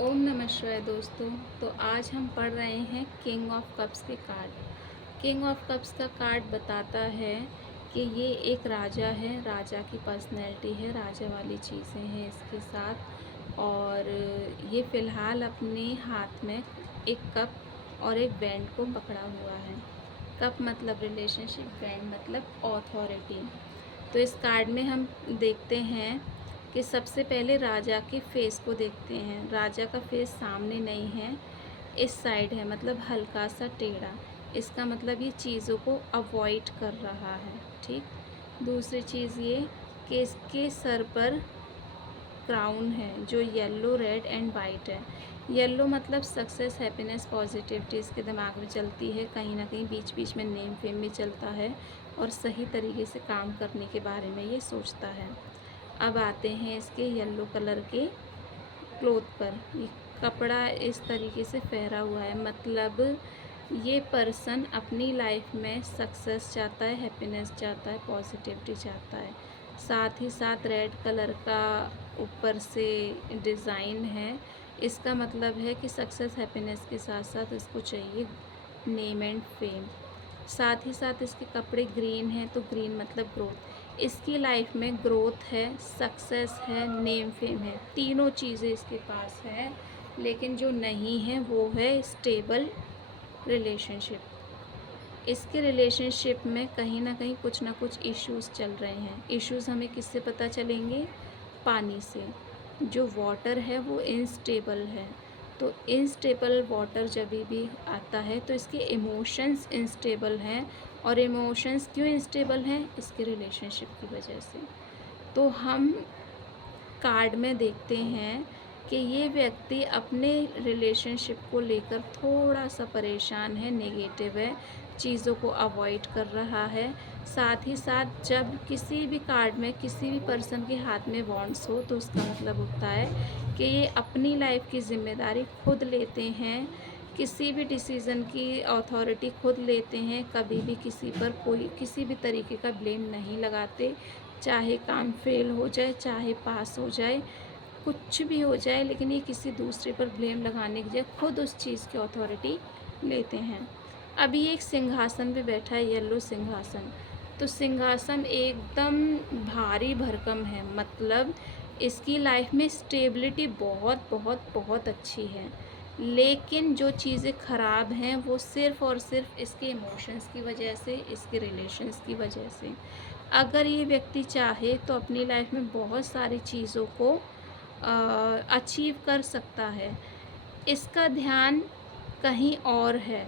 ओम नमः शिवाय दोस्तों। तो आज हम पढ़ रहे हैं किंग ऑफ कप्स के कार्ड। किंग ऑफ कप्स का कार्ड बताता है कि ये एक राजा है, राजा की पर्सनैलिटी है, राजा वाली चीज़ें हैं इसके साथ। और ये फ़िलहाल अपने हाथ में एक कप और एक बैंड को पकड़ा हुआ है। कप मतलब रिलेशनशिप, बैंड मतलब ऑथोरिटी। तो इस कार्ड में हम देखते हैं कि सबसे पहले राजा के फेस को देखते हैं। राजा का फेस सामने नहीं है, इस साइड है, मतलब हल्का सा टेढ़ा। इसका मतलब ये चीज़ों को अवॉइड कर रहा है। ठीक। दूसरी चीज़ ये कि इसके सर पर क्राउन है जो येलो, रेड एंड वाइट है। येलो मतलब सक्सेस, हैप्पीनेस, पॉजिटिविटी इसके दिमाग में चलती है। कहीं ना कहीं बीच बीच में नेम फेम भी चलता है और सही तरीके से काम करने के बारे में ये सोचता है। अब आते हैं इसके येलो कलर के क्लोथ पर। ये कपड़ा इस तरीके से फहरा हुआ है, मतलब ये पर्सन अपनी लाइफ में सक्सेस चाहता है, हैप्पीनेस चाहता है, पॉजिटिविटी चाहता है। साथ ही साथ रेड कलर का ऊपर से डिज़ाइन है। इसका मतलब है कि सक्सेस, हैप्पीनेस के साथ साथ इसको चाहिए नेम एंड फेम। साथ ही साथ इसके कपड़े ग्रीन हैं, तो ग्रीन मतलब ग्रोथ। इसकी लाइफ में ग्रोथ है, सक्सेस है, नेम फेम है, तीनों चीज़ें इसके पास है। लेकिन जो नहीं है वो है स्टेबल रिलेशनशिप। इसके रिलेशनशिप में कहीं ना कुछ इश्यूज़ चल रहे हैं। इश्यूज़ हमें किससे पता चलेंगे? पानी से। जो वाटर है वो इनस्टेबल है। तो इनस्टेबल वाटर जब भी आता है तो इसके इमोशंस इनस्टेबल हैं। और इमोशंस क्यों इनस्टेबल हैं? इसके रिलेशनशिप की वजह से। तो हम कार्ड में देखते हैं कि ये व्यक्ति अपने रिलेशनशिप को लेकर थोड़ा सा परेशान है, नेगेटिव है, चीज़ों को अवॉइड कर रहा है। साथ ही साथ जब किसी भी कार्ड में किसी भी पर्सन के हाथ में वॉन्ड्स हो तो उसका मतलब होता है कि ये अपनी लाइफ की ज़िम्मेदारी खुद लेते हैं, किसी भी डिसीज़न की अथॉरिटी खुद लेते हैं, कभी भी किसी पर कोई किसी भी तरीके का ब्लेम नहीं लगाते। चाहे काम फेल हो जाए, चाहे पास हो जाए, कुछ भी हो जाए, लेकिन ये किसी दूसरे पर ब्लेम लगाने की जगह खुद उस चीज़ की अथॉरिटी लेते हैं। अभी एक सिंहासन पे बैठा है, येलो सिंहासन। तो सिंहासन एकदम भारी भरकम है, मतलब इसकी लाइफ में स्टेबिलिटी बहुत बहुत बहुत अच्छी है। लेकिन जो चीज़ें ख़राब हैं वो सिर्फ़ और सिर्फ इसके इमोशंस की वजह से, इसके रिलेशंस की वजह से। अगर ये व्यक्ति चाहे तो अपनी लाइफ में बहुत सारी चीज़ों को अचीव कर सकता है। इसका ध्यान कहीं और है,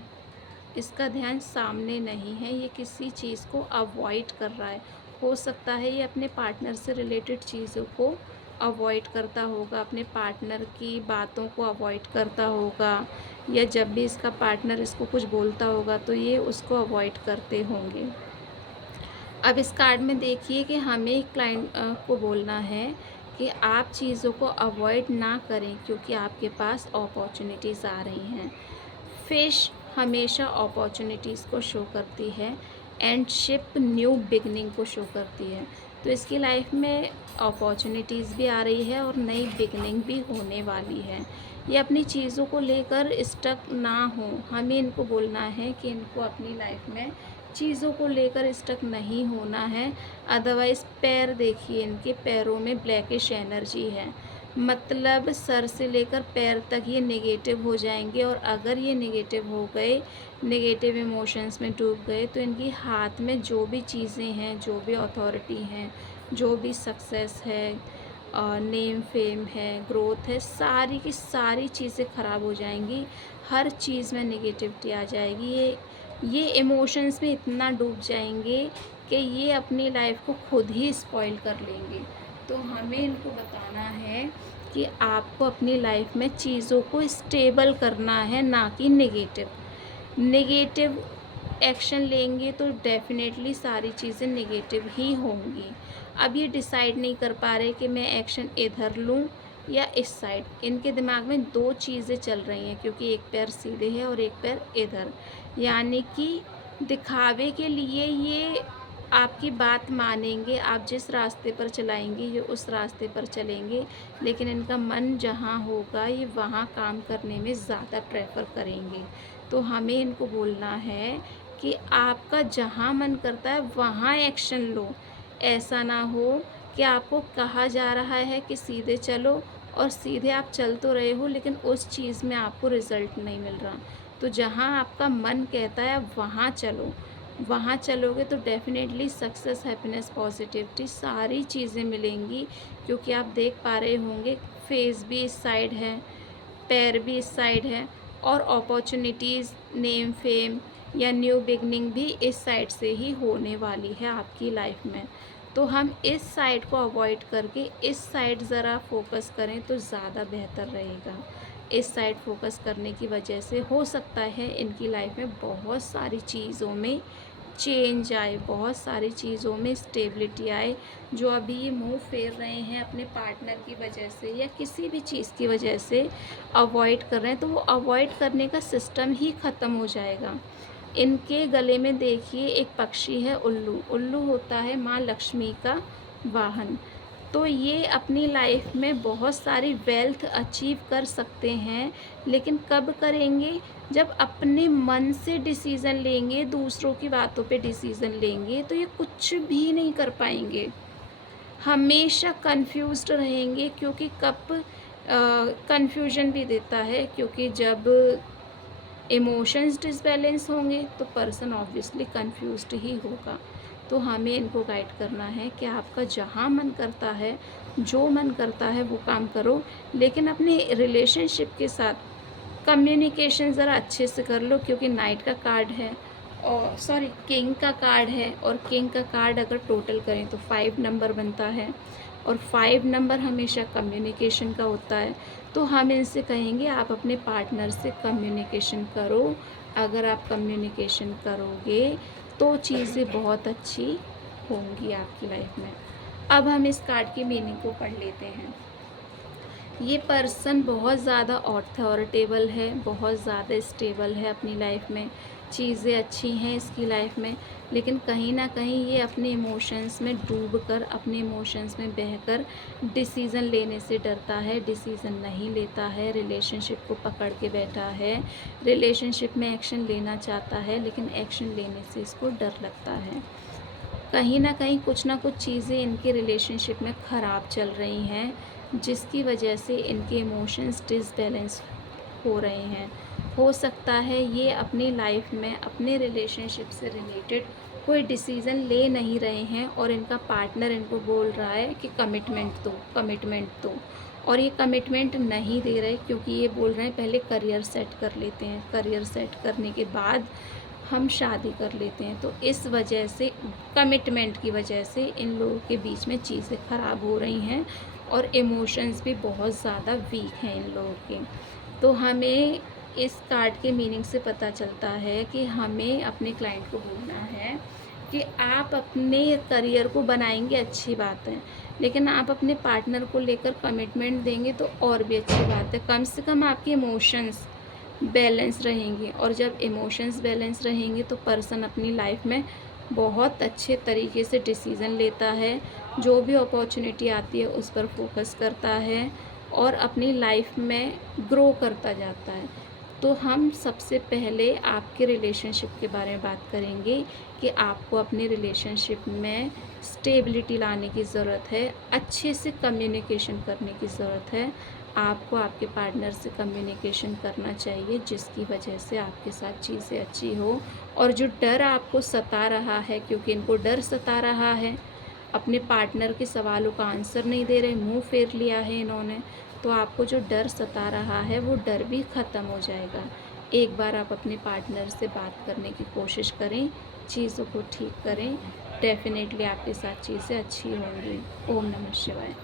इसका ध्यान सामने नहीं है, ये किसी चीज़ को अवॉइड कर रहा है। हो सकता है ये अपने पार्टनर से रिलेटेड चीज़ों को अवॉइड करता होगा, अपने पार्टनर की बातों को अवॉइड करता होगा, या जब भी इसका पार्टनर इसको कुछ बोलता होगा तो ये उसको अवॉइड करते होंगे। अब इस कार्ड में देखिए कि हमें क्लाइंट को बोलना है कि आप चीज़ों को अवॉइड ना करें क्योंकि आपके पास अपॉर्चुनिटीज़ आ रही हैं। फिश हमेशा अपॉर्चुनिटीज़ को शो करती है एंड शिप न्यू बिगनिंग को शो करती है। तो इसकी लाइफ में अपॉर्चुनिटीज़ भी आ रही है और नई बिगनिंग भी होने वाली है। ये अपनी चीज़ों को लेकर स्टक ना हो, हमें इनको बोलना है कि इनको अपनी लाइफ में चीज़ों को लेकर स्टक नहीं होना है। अदरवाइज़ पैर देखिए, इनके पैरों में ब्लैकिश एनर्जी है, मतलब सर से लेकर पैर तक ये नेगेटिव हो जाएंगे। और अगर ये नेगेटिव हो गए, नेगेटिव इमोशंस में डूब गए, तो इनकी हाथ में जो भी चीज़ें हैं, जो भी अथॉरिटी हैं, जो भी सक्सेस है, नेम फेम है, ग्रोथ है, सारी की सारी चीज़ें ख़राब हो जाएंगी। हर चीज़ में नेगेटिविटी आ जाएगी। ये इमोशंस में इतना डूब जाएंगे कि ये अपनी लाइफ को खुद ही स्पॉइल कर लेंगे। तो हमें इनको बताना है कि आपको अपनी लाइफ में चीज़ों को स्टेबल करना है, ना कि नेगेटिव। नेगेटिव एक्शन लेंगे तो डेफ़िनेटली सारी चीज़ें नेगेटिव ही होंगी। अब ये डिसाइड नहीं कर पा रहे कि मैं एक्शन इधर लूँ या इस साइड। इनके दिमाग में दो चीज़ें चल रही हैं क्योंकि एक पैर सीधे है और एक पैर इधर। यानी कि दिखावे के लिए ये आपकी बात मानेंगे, आप जिस रास्ते पर चलाएँगे ये उस रास्ते पर चलेंगे, लेकिन इनका मन जहाँ होगा ये वहाँ काम करने में ज़्यादा प्रेफ़र करेंगे। तो हमें इनको बोलना है कि आपका जहाँ मन करता है वहाँ एक्शन लो। ऐसा ना हो कि आपको कहा जा रहा है कि सीधे चलो और सीधे आप चल तो रहे हो लेकिन उस चीज़ में आपको रिज़ल्ट नहीं मिल रहा। तो जहाँ आपका मन कहता है आप वहाँ चलो। वहाँ चलोगे तो डेफ़िनेटली सक्सेस, हैप्पीनेस, पॉज़िटिविटी सारी चीज़ें मिलेंगी, क्योंकि आप देख पा रहे होंगे फेस भी इस साइड है, पैर भी इस साइड है और अपॉर्च्युनिटीज़, नेम, फेम या न्यू बिगिनिंग भी इस साइड से ही होने वाली है आपकी लाइफ में। तो हम इस साइड को अवॉइड करके इस साइड ज़रा फ़ोकस करें तो ज़्यादा बेहतर रहेगा। इस साइड फ़ोकस करने की वजह से हो सकता है इनकी लाइफ में बहुत सारी चीज़ों में चेंज आए, बहुत सारी चीज़ों में स्टेबिलिटी आए। जो अभी ये मुँह फेर रहे हैं अपने पार्टनर की वजह से या किसी भी चीज़ की वजह से अवॉइड कर रहे हैं, तो वो अवॉइड करने का सिस्टम ही ख़त्म हो जाएगा। इनके गले में देखिए एक पक्षी है उल्लू। उल्लू होता है माँ लक्ष्मी का वाहन। तो ये अपनी लाइफ में बहुत सारी वेल्थ अचीव कर सकते हैं, लेकिन कब करेंगे? जब अपने मन से डिसीज़न लेंगे, दूसरों की बातों पे डिसीज़न लेंगे, तो ये कुछ भी नहीं कर पाएँगे। हमेशा कन्फ्यूज़्ड रहेंगे, क्योंकि कन्फ्यूजन भी देता है, क्योंकि जब इमोशंस डिसबैलेंस होंगे तो पर्सन ऑब्वियसली कंफ्यूज्ड ही होगा। तो हमें इनको गाइड करना है कि आपका जहाँ मन करता है, जो मन करता है वो काम करो, लेकिन अपने रिलेशनशिप के साथ कम्युनिकेशन ज़रा अच्छे से कर लो, क्योंकि नाइट का कार्ड है और सॉरी किंग का कार्ड है, और किंग का कार्ड अगर टोटल करें तो 5 नंबर बनता है और 5 नंबर हमेशा कम्युनिकेशन का होता है। तो हम इनसे कहेंगे आप अपने पार्टनर से कम्युनिकेशन करो। अगर आप कम्युनिकेशन करोगे तो चीज़ें बहुत अच्छी होंगी आपकी लाइफ में। अब हम इस कार्ड की मीनिंग को पढ़ लेते हैं। ये पर्सन बहुत ज़्यादा अथॉरिटेबल है, बहुत ज़्यादा स्टेबल है अपनी लाइफ में, चीज़ें अच्छी हैं इसकी लाइफ में, लेकिन कहीं ना कहीं ये अपने इमोशंस में डूबकर, अपने इमोशंस में बहकर डिसीज़न लेने से डरता है, डिसीज़न नहीं लेता है, रिलेशनशिप को पकड़ के बैठा है, रिलेशनशिप में एक्शन लेना चाहता है लेकिन एक्शन लेने से इसको डर लगता है। कहीं ना कुछ चीज़ें इनके रिलेशनशिप में ख़राब चल रही हैं, जिसकी वजह से इनके इमोशंस डिसबैलेंस हो रहे हैं। हो सकता है ये अपनी लाइफ में अपने रिलेशनशिप से रिलेटेड कोई डिसीज़न ले नहीं रहे हैं और इनका पार्टनर इनको बोल रहा है कि कमिटमेंट दो, कमिटमेंट दो, और ये कमिटमेंट नहीं दे रहे, क्योंकि ये बोल रहे हैं पहले करियर सेट कर लेते हैं, करियर सेट करने के बाद हम शादी कर लेते हैं। तो इस वजह से, कमिटमेंट की वजह से इन लोगों के बीच में चीज़ें ख़राब हो रही हैं और इमोशंस भी बहुत ज़्यादा वीक हैं इन लोगों के। तो हमें इस कार्ड के मीनिंग से पता चलता है कि हमें अपने क्लाइंट को बोलना है कि आप अपने करियर को बनाएंगे, अच्छी बात है, लेकिन आप अपने पार्टनर को लेकर कमिटमेंट देंगे तो और भी अच्छी बात है। कम से कम आपके इमोशंस बैलेंस रहेंगे, और जब इमोशंस बैलेंस रहेंगे तो पर्सन अपनी लाइफ में बहुत अच्छे तरीके से डिसीज़न लेता है, जो भी अपॉर्चुनिटी आती है उस पर फोकस करता है और अपनी लाइफ में ग्रो करता जाता है। तो हम सबसे पहले आपके रिलेशनशिप के बारे में बात करेंगे कि आपको अपने रिलेशनशिप में स्टेबिलिटी लाने की ज़रूरत है, अच्छे से कम्युनिकेशन करने की ज़रूरत है। आपको आपके पार्टनर से कम्युनिकेशन करना चाहिए, जिसकी वजह से आपके साथ चीज़ें अच्छी हो। और जो डर आपको सता रहा है, क्योंकि इनको डर सता रहा है, अपने पार्टनर के सवालों का आंसर नहीं दे रहे, मुंह फेर लिया है इन्होंने, तो आपको जो डर सता रहा है वो डर भी ख़त्म हो जाएगा। एक बार आप अपने पार्टनर से बात करने की कोशिश करें, चीज़ों को ठीक करें, डेफ़िनेटली आपके साथ चीज़ें अच्छी होंगी। ओम नमः शिवाय।